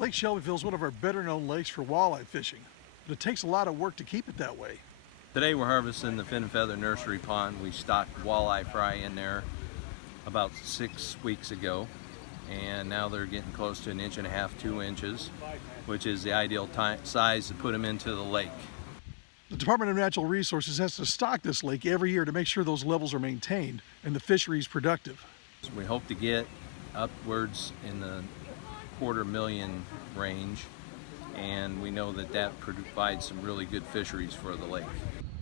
Lake Shelbyville is one of our better known lakes for walleye fishing, but it takes a lot of work to keep it that way. Today we're harvesting the fin and feather nursery pond. We stocked walleye fry in there about 6 weeks ago, and now they're getting close to 1.5 inches, 2 inches, which is the ideal size to put them into the lake. The Department of Natural Resources has to stock this lake every year to make sure those levels are maintained and the fishery is productive. We hope to get upwards in the 250,000 range, and we know that that provides some really good fisheries for the lake.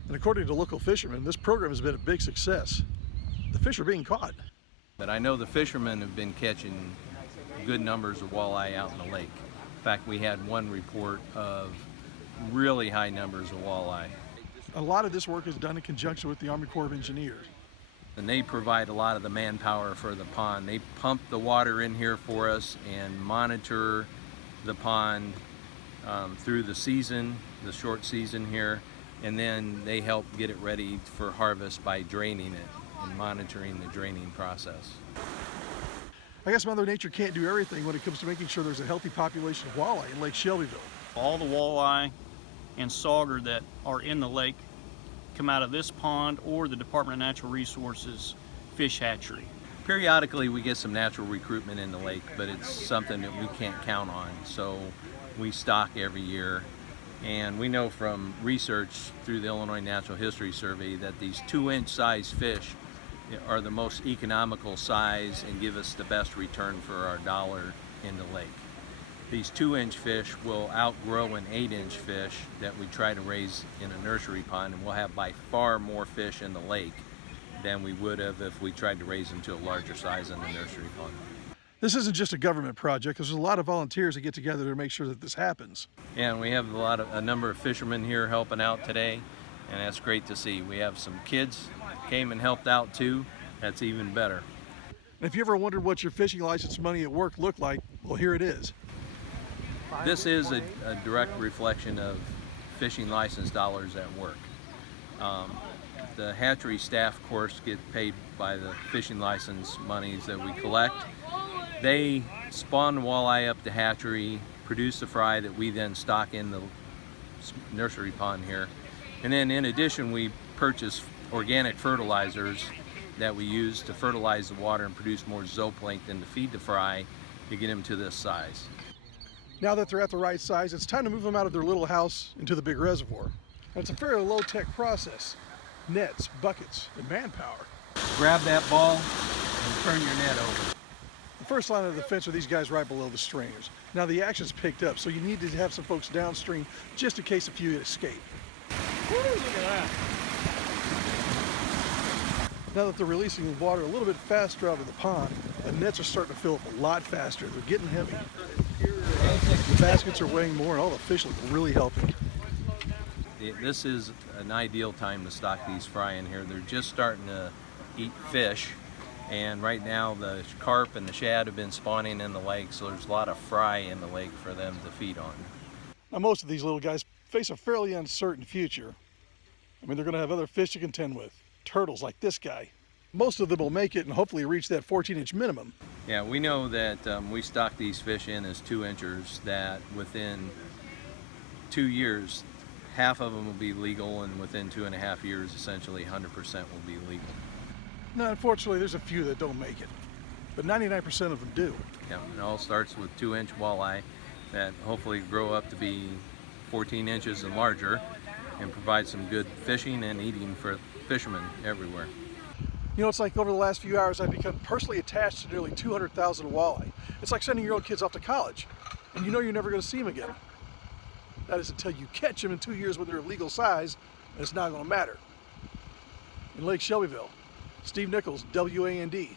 And according to local fishermen, this program has been a big success. The fish are being caught. But I know the fishermen have been catching good numbers of walleye out in the lake. In fact, we had one report of really high numbers of walleye. A lot of this work is done in conjunction with the Army Corps of Engineers. And they provide a lot of the manpower for the pond. They pump the water in here for us and monitor the pond through the season, the short season here, and then they help get it ready for harvest by draining it and monitoring the draining process. I guess Mother Nature can't do everything when it comes to making sure there's a healthy population of walleye in Lake Shelbyville. All the walleye and sauger that are in the lake come out of this pond or the Department of Natural Resources fish hatchery. Periodically we get some natural recruitment in the lake, but it's something that we can't count on, so we stock every year. And we know from research through the Illinois Natural History Survey that these 2-inch size fish are the most economical size and give us the best return for our dollar in the lake. These 2-inch fish will outgrow an 8-inch fish that we try to raise in a nursery pond, and we'll have by far more fish in the lake than we would have if we tried to raise them to a larger size in the nursery pond. This isn't just a government project, because there's a lot of volunteers that get together to make sure that this happens. Yeah, and we have a number of fishermen here helping out today, and that's great to see. We have some kids came and helped out too. That's even better. And if you ever wondered what your fishing license money at work looked like, well, here it is. This is a direct reflection of fishing license dollars at work. The hatchery staff, of course, get paid by the fishing license monies that we collect. They spawn the walleye up the hatchery, produce the fry that we then stock in the nursery pond here. And then in addition, we purchase organic fertilizers that we use to fertilize the water and produce more zooplankton to feed the fry to get them to this size. Now that they're at the right size, it's time to move them out of their little house into the big reservoir. And it's a fairly low-tech process. Nets, buckets, and manpower. Grab that ball and turn your net over. The first line of defense are these guys right below the strainers. Now the action's picked up, so you need to have some folks downstream just in case a few escape. Woo, look at that. Now that they're releasing the water a little bit faster out of the pond, the nets are starting to fill up a lot faster. They're getting heavy. The baskets are weighing more, and all the fish look really healthy. This is an ideal time to stock these fry in here. They're just starting to eat fish, and right now the carp and the shad have been spawning in the lake, so there's a lot of fry in the lake for them to feed on. Now most of these little guys face a fairly uncertain future. I mean, they're going to have other fish to contend with. Turtles like this guy. Most of them will make it and hopefully reach that 14-inch minimum. Yeah, we know that we stock these fish in as 2-inchers, that within 2 years, half of them will be legal, and within 2.5 years, essentially 100% will be legal. Now, unfortunately, there's a few that don't make it, but 99% of them do. Yeah, it all starts with 2-inch walleye that hopefully grow up to be 14 inches and larger and provide some good fishing and eating for fishermen everywhere. You know, it's like over the last few hours, I've become personally attached to nearly 200,000 walleye. It's like sending your own kids off to college, and you know you're never going to see them again. That is until you catch them in 2 years when they're of legal size, and it's not going to matter. In Lake Shelbyville, Steve Nichols, WAND.